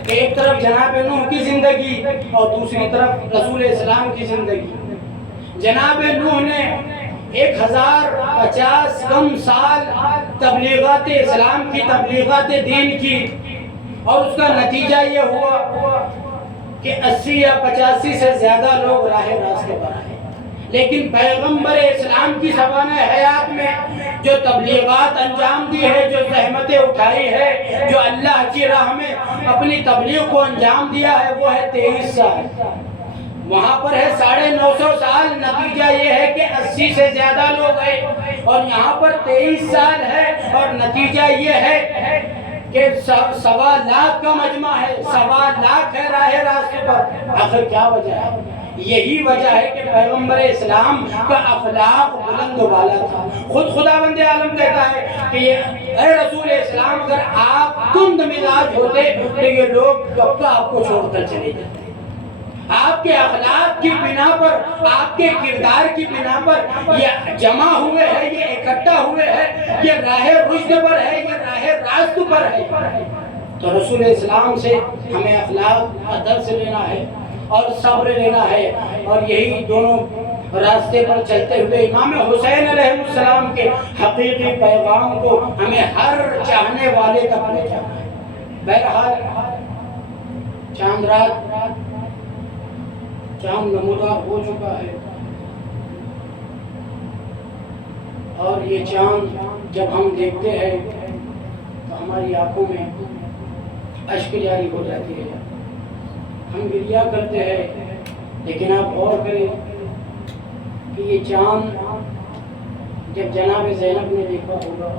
کہ ایک طرف جناب نوح کی زندگی اور دوسری طرف رسول اسلام کی زندگی۔ جناب نوح نے 1050 کم سال تبلیغات اسلام کی، تبلیغات دین کی، اور اس کا نتیجہ یہ ہوا کہ 80 یا 85 سے زیادہ لوگ راہ راستے پر آئے۔ لیکن پیغمبر اسلام کی سوانح حیات میں جو تبلیغات انجام دی ہے، جو زحمتیں اٹھائی ہے، جو اللہ کی راہ میں اپنی تبلیغ کو انجام دیا ہے، وہ ہے 23 سال۔ وہاں پر ہے 950 سال، نتیجہ یہ ہے کہ 80 سے زیادہ لوگ ہیں، اور یہاں پر 23 سال ہے، اور نتیجہ یہ ہے کہ 1.25 لاکھ کا مجمع ہے، 1.25 لاکھ ہے راہ راستے پر۔ آخر کیا وجہ ہے؟ یہی وجہ ہے کہ پیغمبر اسلام کا اخلاق بلند و بالا تھا۔ خود خداوند عالم کہتا ہے کہ اے رسول اسلام، اگر آپ تند مزاج ہوتے تو یہ لوگ کب کا آپ کو چھوڑ کر چلے جاتے۔ آپ کے اخلاق کی بنا پر، آپ کے کردار کی بنا پر یہ جمع ہوئے ہیں، یہ اکٹھا ہوئے ہیں، یہ راہ رشد پر ہے، یہ راہ راست پر ہے۔ تو رسول اسلام سے ہمیں اخلاق کا درس لینا ہے اور صبر لینا ہے، اور یہی دونوں راستے پر چلتے ہوئے امام حسین علیہ السلام کے حقیقی پیغام کو ہمیں ہر چاہنے والے تک پہنچانا ہے۔ بہرحال چاند رات، چاند نمودار ہو چکا ہے، اور یہ چاند جب ہم دیکھتے ہیں تو ہماری آنکھوں میں اشک جاری ہو جاتی ہے، ہم گریہ کرتے ہیں۔ لیکن آپ غور کریں کہ یہ چاند جب جناب زینب نے دیکھا ہوگا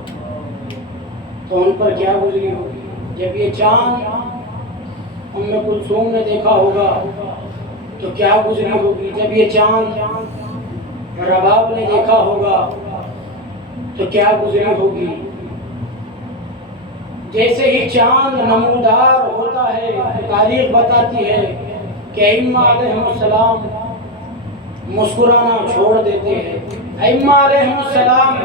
تو ان پر کیا گزری ہوگی، جب یہ چاند ام کلثوم نے دیکھا ہوگا تو کیا گزری ہوگی، جب یہ چاند رباب نے دیکھا ہوگا تو کیا گزری ہوگی۔ جیسے ہی چاند نمودار ہوتا ہے، تاریخ بتاتی ہے کہ ائمہ علیہ السلام مسکرانا چھوڑ دیتے ہیں، ائمہ علیہ السلام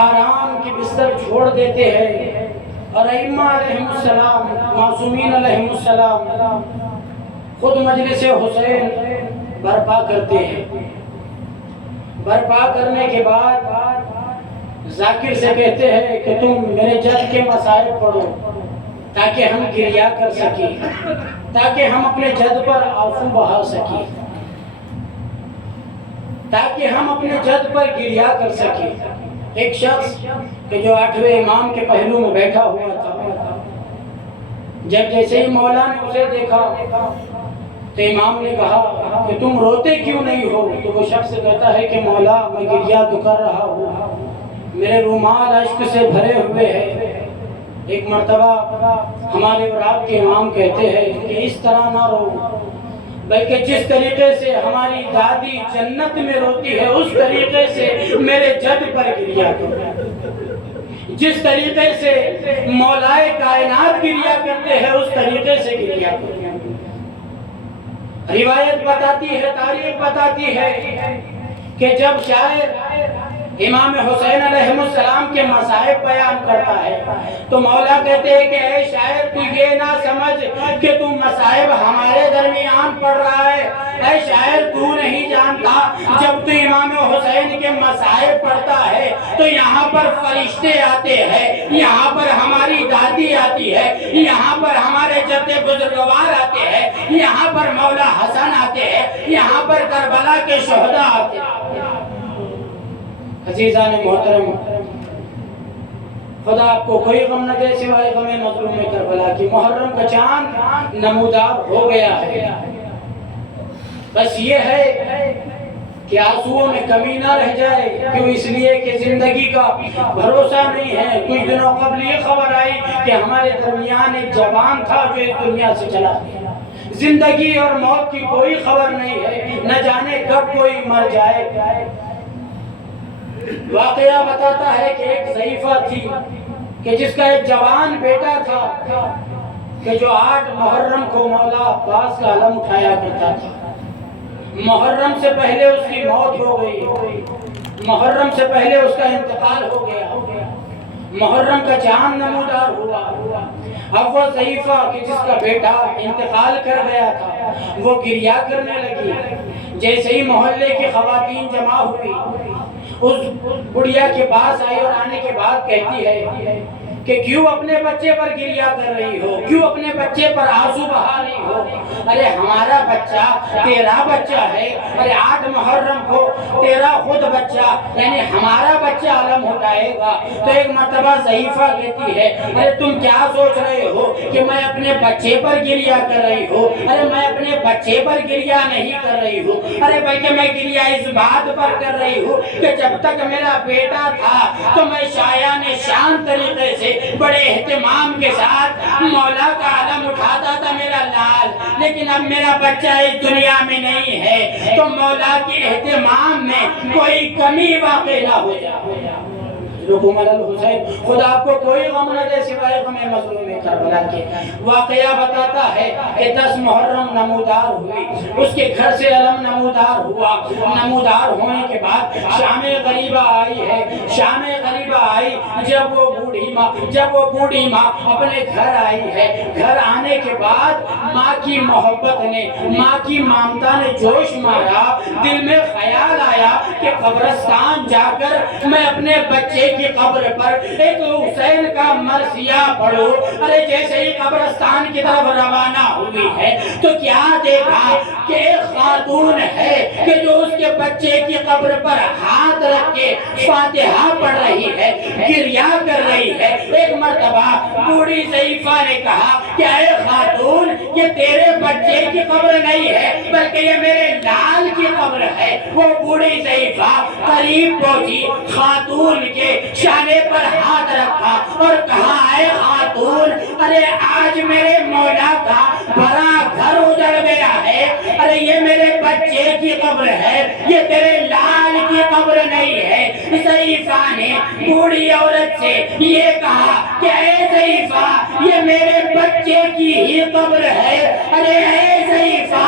آرام کی بستر چھوڑ دیتے ہیں، اور ائمہ علیہ السلام، معصومین علیہ السلام خود مجلس حسین برپا کرتے ہیں۔ برپا کرنے کے بعد ذاکر سے کہتے ہیں کہ تم میرے جد کے مسائل پڑھو تاکہ ہم گریہ کر سکیں، تاکہ ہم اپنے جد پر آنسو بہا سکیں، تاکہ ہم اپنے جد پر گریہ کر سکیں۔ ایک شخص کہ جو 8ویں امام کے پہلو میں بیٹھا ہوا تھا، جب جیسے ہی مولا نے اسے دیکھا تو امام نے کہا کہ تم روتے کیوں نہیں ہو؟ تو وہ شخص کہتا ہے کہ مولا میں گریہ تو کر رہا ہوں، میرے رومال اشک سے بھرے ہوئے ہیں۔ ایک مرتبہ ہمارے اور آپ کے امام کہتے ہیں کہ اس طرح نہ رو، بلکہ جس طریقے سے ہماری دادی جنت میں روتی ہے اس طریقے سے میرے جد پر گریہ کرو۔ جس طریقے سے مولائے کائنات گریا کرتے ہیں اس طریقے سے گریا کرتے ہیں۔ روایت بتاتی ہے، تاریخ بتاتی ہے کہ جب شاعر امام حسین علیہ السلام کے مصائب بیان کرتا ہے تو مولا کہتے ہیں کہ اے شاعر تو یہ نہ سمجھ کہ تو مصائب ہمارے درمیان پڑھ رہا ہے، اے شاعر تو نہیں جانتا جب تو امام حسین کے مصائب پڑھتا ہے تو یہاں پر فرشتے آتے ہیں، یہاں پر ہماری دادی آتی ہے، یہاں پر ہمارے جد بزرگوار آتے ہیں، یہاں پر مولا حسن آتے ہیں، یہاں پر کربلا کے شہداء آتے ہیں۔ عزیزان محترم، خدا آپ کو کوئی غم نہ دے سوائے غم مظلوم کربلا کی۔ محرم کا چاند نمودار ہو گیا ہے، بس یہ ہے کہ آنسوؤں میں کمی نہ رہ جائے، کیوں؟ اس لیے کہ زندگی کا بھروسہ نہیں ہے۔ کچھ دنوں قبل یہ خبر آئی کہ ہمارے درمیان ایک جوان تھا جو اس دنیا سے چلا گیا۔ زندگی اور موت کی کوئی خبر نہیں ہے، نہ جانے کب کوئی مر جائے۔ واقعہ بتاتا ہے کہ ایک ضعیفہ تھی کہ جس کا ایک جوان بیٹا تھا کہ جو 8 محرم کو مولا عباس کا علم اٹھایا کرتا تھا۔ محرم سے پہلے اس کی موت ہو گئی، محرم سے پہلے اس کا انتقال ہو گیا، محرم کا چاند نمودار ہوا۔ اب وہ ضعیفہ کہ جس کا بیٹا انتقال کر گیا تھا وہ گریہ کرنے لگی۔ جیسے ہی محلے کی خواتین جمع ہوئی اس بڑھیا کے پاس آئی اور آنے کے بعد کہتی ہے کہ کیوں اپنے بچے پر گریہ کر رہی ہو، کیوں اپنے بچے پر آنسو بہا رہی ہو؟ ارے ہمارا بچہ تیرا بچہ ہے، ارے 8 محرم کو تیرا خود بچہ یعنی ہمارا بچہ علم اٹھائے گا۔ تو ایک مرتبہ ضعیفہ کہتی ہے ارے تم کیا سوچ رہے ہو کہ میں اپنے بچے پر گریہ کر رہی ہوں؟ ارے میں اپنے بچے پر گریہ نہیں کر رہی ہوں، ارے بلکہ میں گریہ اس بات پر کر رہی ہوں کہ جب تک میرا بیٹا تھا تو میں شایان شان طریقے سے بڑے اہتمام کے ساتھ مولا کا علم اٹھاتا تھا میرا لال، لیکن اب میرا بچہ اس دنیا میں نہیں ہے تو مولا کے اہتمام میں کوئی کمی واقع نہ ہو جائے۔ حکم الحسین، خدا آپ کو کوئی غم نہ دے سوائے غم مظلوم کربلا کے۔ واقعہ بتاتا ہے کہ 10 محرم نمودار ہوئی، اس کے گھر سے علم نمودار ہوا۔ نمودار ہونے کے بعد شام غریبہ آئی ہے، شام غریبہ آئی جب وہ بوڑھی ماں اپنے گھر آئی ہے۔ گھر آنے کے بعد ماں کی محبت نے، ماں کی ممتا نے جوش مارا، دل میں خیال آیا کہ قبرستان جا کر میں اپنے بچے کی قبر پر ایک حسین کا مرثیہ پڑھو۔ ارے جیسے ہی قبرستان کی طرف روانہ ہوئی ہے تو کیا دیکھا کہ ایک خاتون ہے کہ جو اس کے بچے کی قبر پر ہاتھ رکھ کے فاتحہ پڑھ رہی ہے، گریہ کر رہی ہے۔ ایک مرتبہ بوڑھی ضعیفہ نے کہا کہ اے خاتون یہ تیرے بچے کی قبر نہیں ہے بلکہ یہ میرے لال کی قبر ہے۔ وہ بوڑھی ضعیفہ قریب پہنچی، خاتون کے شانے پر ہاتھ رکھا اور کہا اے خاتون ارے آج میرے مولا کا بڑا گھر اجڑ گیا ہے، ارے یہ میرے بچے کی قبر ہے، یہ تیرے لال کی قبر نہیں ہے۔ ضعیفہ نے بوڑھی عورت سے یہ کہا کہ اے ضعیفہ یہ میرے بچے کی ہی قبر ہے، ارے اے ضعیفہ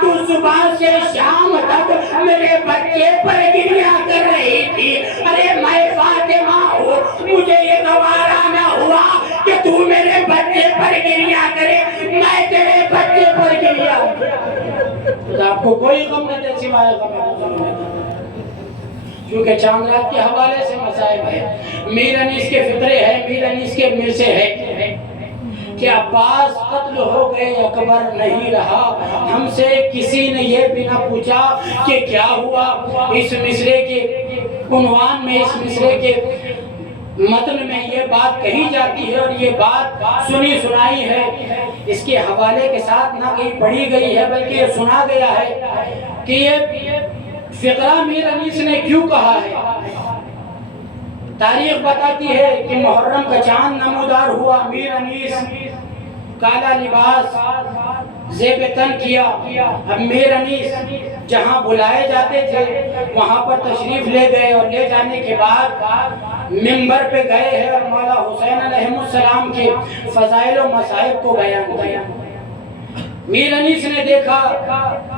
تو صبح سے شام تک میرے بچے پر گریہ کر رہی تھی، ارے میں فاطمہ ہوں، مجھے یہ گوارا نہ ہوا کہ تو میرے بچے پر گریہ کرے، میں تیرے بچے پر گریہ کرے۔ آپ کو کوئی غم نہ دے سوائے غم، کیونکہ چاند رات کے حوالے سے مصائب ہے۔ میر انیس کے فطرے ہے، میر انیس کے مرثے ہے کہ عباس قتل ہو گئے اکبر نہیں رہا، ہم سے کسی نے یہ بھی نہ پوچھا کہ کیا ہوا۔ اس مصرے کے عنوان میں، اس مصرے کے متن میں یہ بات کہی جاتی ہے اور یہ بات سنی سنائی ہے، اس کے حوالے کے ساتھ نہ کہیں پڑھی گئی ہے بلکہ یہ سنا گیا ہے کہ یہ فقرہ میر انیس نے کیوں کہا ہے۔ تاریخ بتاتی ہے کہ محرم کا چاند نمودار ہوا، میر انیس کالا لباس زیب تن کیا۔ اب میر انیس جہاں بلائے جاتے تھے وہاں پر تشریف لے گئے، اور لے جانے کے بعد منبر پہ گئے ہیں اور مولا حسین علیہ السلام کے فضائل و مصائب کو بیان کیا۔ میر انیس نے دیکھا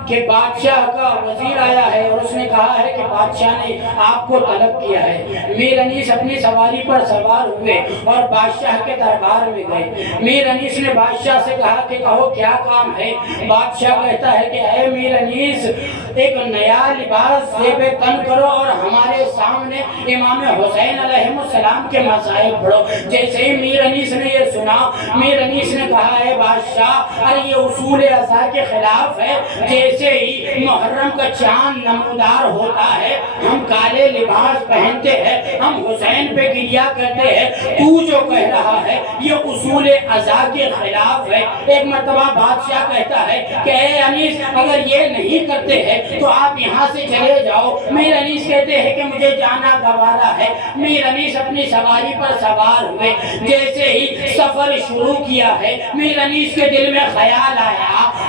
کہ بادشاہ کا وزیر آیا ہے اور اس نے کہا ہے کہ بادشاہ نے آپ کو طلب کیا ہے۔ میر انیس اپنی سواری پر سوار ہوئے اور بادشاہ کے دربار میں گئے۔ میر انیس نے بادشاہ سے کہا کہ کہو کیا کام ہے؟ بادشاہ کہتا ہے کہ اے میر انیس، ایک نیا لباس زیب تن کرو اور ہمارے سامنے امام حسین علیہ السلام کے مصائب پڑھو۔ جیسے ہی میر انیس نے یہ سنا، میر انیس نے کہا ہے بادشاہ، ارے یہ اصول ازا کے خلاف ہے۔ جیسے ہی محرم کا چاند نمودار ہوتا ہے ہم کالے لباس پہنتے ہیں، ہم حسین پہ گریا کرتے ہیں، تو جو کہہ رہا ہے یہ اصول ازا کے خلاف ہے۔ ایک مرتبہ بادشاہ کہتا ہے کہ اے انیس، اگر یہ نہیں کرتے ہیں تو آپ یہاں سے چلے جاؤ۔ میر انیس کہتے ہیں کہ مجھے جانا گوارا ہے۔ میر انیس اپنی سواری پر سوار ہوئے، جیسے ہی سفر شروع کیا ہے میر انیس کے دل میں خیال آیا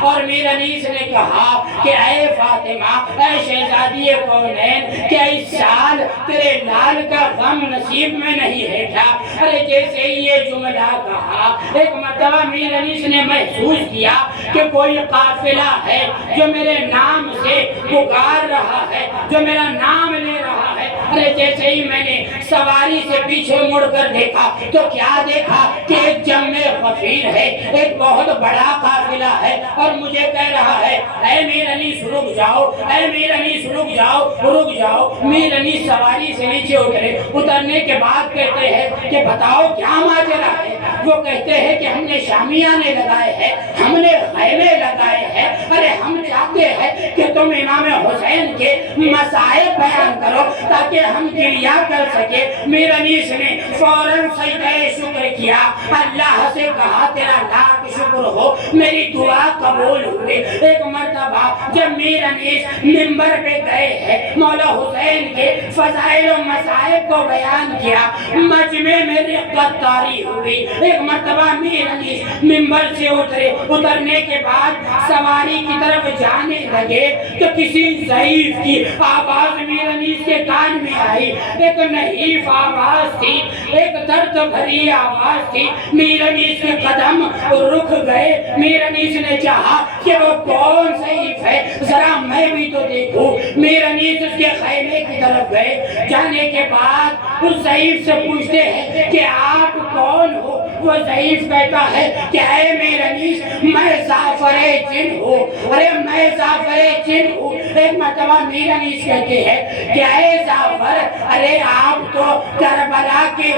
اور میر انیس نے کہا کہ اے فاطمہ، اے شہزادی کونین، کیا اس سال تیرے لال کا غم نصیب میں نہیں ہے کیا؟ ارے جیسے ہی یہ جملہ کہا، ایک مرتبہ میر انیس نے محسوس کیا کہ کوئی قافلہ ہے جو میرے نام سے پکار رہا ہے، جو میرا نام لے رہا ہے۔ ارے جیسے ہی میں نے سواری سے پیچھے مڑ کر دیکھا تو کیا دیکھا کہ ایک جمع غفیر ہے، ایک بہت بڑا قافلہ ہے اور مجھے کہہ رہا ہے اے میر انیس رک جاؤ، اے میر انیس رک جاؤ، رک جاؤ۔ میر انیس سواری سے نیچے اترے، اترنے کے بعد کہتے ہیں کہ بتاؤ کیا ماجرا ہے؟ وہ کہتے ہیں کہ ہم نے شامیانے لگائے ہیں، ہم نے خیمے لگائے ہیں، ارے ہم چاہتے ہیں کہ تم امام حسین کے مصائب بیان کرو تاکہ ہم گریا کر سکے۔ میر انیس نے فوراً سجدہ شکر کیا، اللہ سے کہا تیرا لاکھ شکر ہو، میری دعا قبول ہوئی۔ ایک مرتبہ جب میر انیس منبر پہ گئے ہیں، مولا حسین کے فضائل و مصائب کو بیان کیا، مجمع میں رقت طاری ہوئی۔ ایک مرتبہ میر انیس منبر سے اترے، اترنے کے بعد سواری کی طرف جانے لگے تو کسی ضعیف کی آواز میر انیس کے کان میں آئی، ایک نحیف آواز تھی، ایک درد بھری آواز تھی۔ میر انیس کے قدم رک گئے۔ میر انیس نے چاہا کہ وہ کون ضعیف ہے، ذرا میں بھی تو دیکھوں۔ میر انیس اس کے خیمے کی طرف گئے، جانے کے بعد اس ضعیف سے پوچھتے ہیں کہ آپ کون ہو؟ وہ ضعیف کہتا ہے کہ اے میر انیس، میں زعفر جن ہوں، ارے میں زعفر جن ہوں۔ ایک مرتبہ میر انیس کہتے ہیں کہ اے زعفر، ارے آپ تو کربلا کے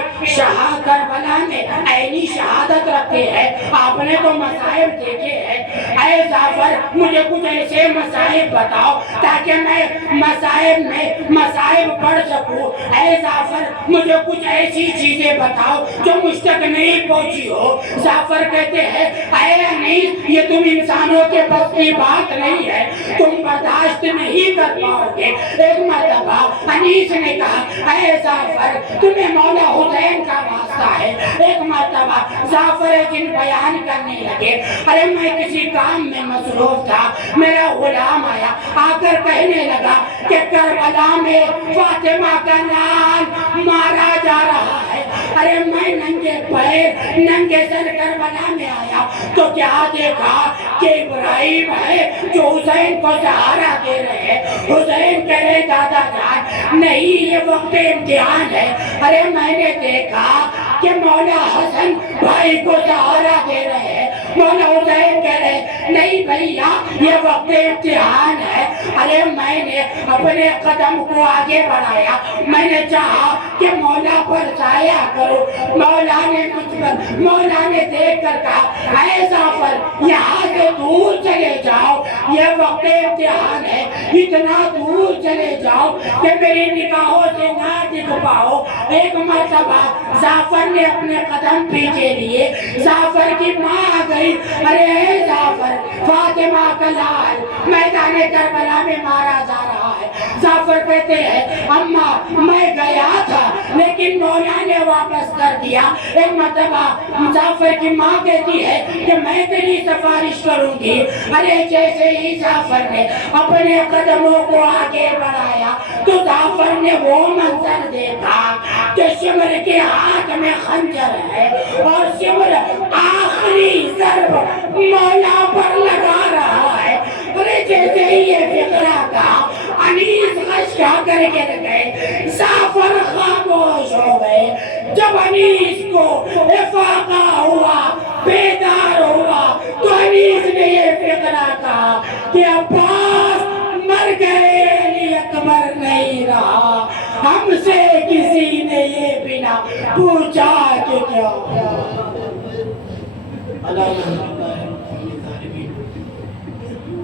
کربلا میں عینی شہادت رکھتے ہیں، آپ نے تو مصائب دیکھے ہیں۔ اے زعفر، مجھے کچھ ایسے مصائب بتاؤ تاکہ میں مصائب پڑھ سکوں۔ اے زعفر، مجھے کچھ ایسی چیزیں بتاؤ جو مجھ تک نہیں پہنچی ہو۔ زعفر کہتے ہیں اے انیس، یہ تم انسانوں کے بس کی بات نہیں ہے، تم برداشت نہیں کر پاؤ گے۔ ایک مرتبہ انیس نے کہا اے زعفر، تمہیں مولا حسین کا واسطہ ہے۔ ایک مرتبہ زعفر جن بیان کرنے لگے، ارے میں کسی کام میں مصروف تھا، میرا غلام آیا، آ کر کہنے لگا کہ کربلا میں فاطمہ کا لال مارا جا رہا ہے۔ ارے میں ننگے پیر ننگے سر کربلا میں آیا تو کیا دیکھا کہ ابراہیم ہے جو حسین کو سہارا دے رہے ہیں۔ حسین کہہ رہے دادا جان نہیں، یہ وقت امتحان ہے۔ ارے میں نے دیکھا کہ مولا حسن بھائی کو سہارا دے رہے ہیں، مولا حسین کہہ رہے نہیں بھیا یہ وقت امتحان ہے۔ ارے میں نے اپنے قدم کو آگے بڑھایا، میں نے چاہا کہ مولا پر سایہ کرو۔ مولا نے دیکھ کر کہا اے زعفر یہاں سے دور چلے جاؤ، یہ وقت امتحان ہے، اتنا دور چلے جاؤ کہ میری نگاہوں سے نہ دکھ پاؤ۔ ایک مرتبہ زعفر نے اپنے قدم پیچھے لیے، زعفر کی ماں آ گئی، ارے اے زعفر، فاطمہ کا لال میدان کربلا میں مارا جا رہا ہے۔ جعفر کہتے ہیں اما میں گیا تھا لیکن مولا نے واپس کر دیا. ایک مرتبہ جعفر کی ماں کہتی ہے کہ میں تیری سفارش کروں گی. ارے جیسے ہی جعفر نے اپنے قدموں کو آگے بڑھایا تو جعفر نے وہ منظر دیکھا کہ شمر کے ہاتھ میں خنجر ہے اور شمر آخری ضرب مولا پر لگا رہا ہے. ارے جیسے ہی یہ فقرہ کا انیس خشکا کر گر گئے. جعفر خاموش ہو گئے. جب انیس کو افاقہ ہوا بیدار ہوا تو انیس نے یہ فقرہ کہا کہ عباس مر گئے علی اکبر نہیں رہا. ہم سے کسی نے یہ بنا پوچھا کہ کیا اللہ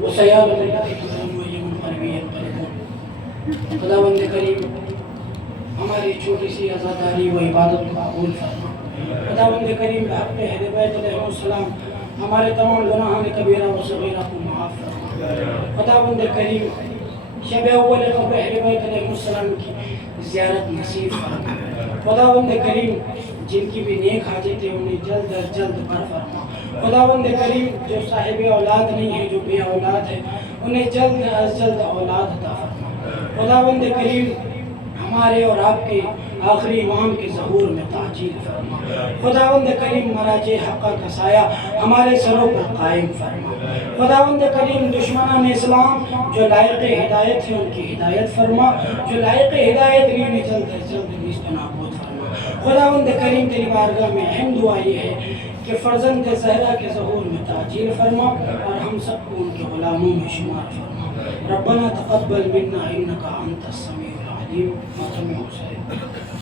وسیال خداوند کریم ہماری چھوٹی سی عزاداری و عبادت کو قبول فرما. خداوند کریم حق اہل بیت علیہ السلام ہمارے تمام گناہان کبیرہ و صغیرہ کو معاف فرما. خداوند کریم شب اول قبر اہل بیت علیہ السلام کی زیارت نصیب فرما. خداوند کریم جن کی بھی نیک حاجتیں انہیں جلد از جلد پر فرما. خداوند کریم جو صاحب اولاد نہیں ہے جو بے اولاد ہے انہیں جلد از جلد اولاد عطا فرما. خداوند کریم ہمارے اور آپ کے آخری امام کے ظہور میں تعجیل فرما. خداوند کریم مراجع حقہ کا سایہ ہمارے سروں پر قائم فرما. خداوند کریم دشمنان اسلام جو لائق ہدایت ہیں ان کی ہدایت فرما. جو لائق ہدایت نہیں انہیں جلد از جلد نیست و نابود فرما. خداوند کریم تیری بارگاہ میں اہم دعا یہ ہے کہ فرزند زہرا کے ظہور میں تعجیل فرما اور ہم سب کو ان کے غلاموں میں شمار فرما. ربنا تقبل منا انک انت السمیع العلیم.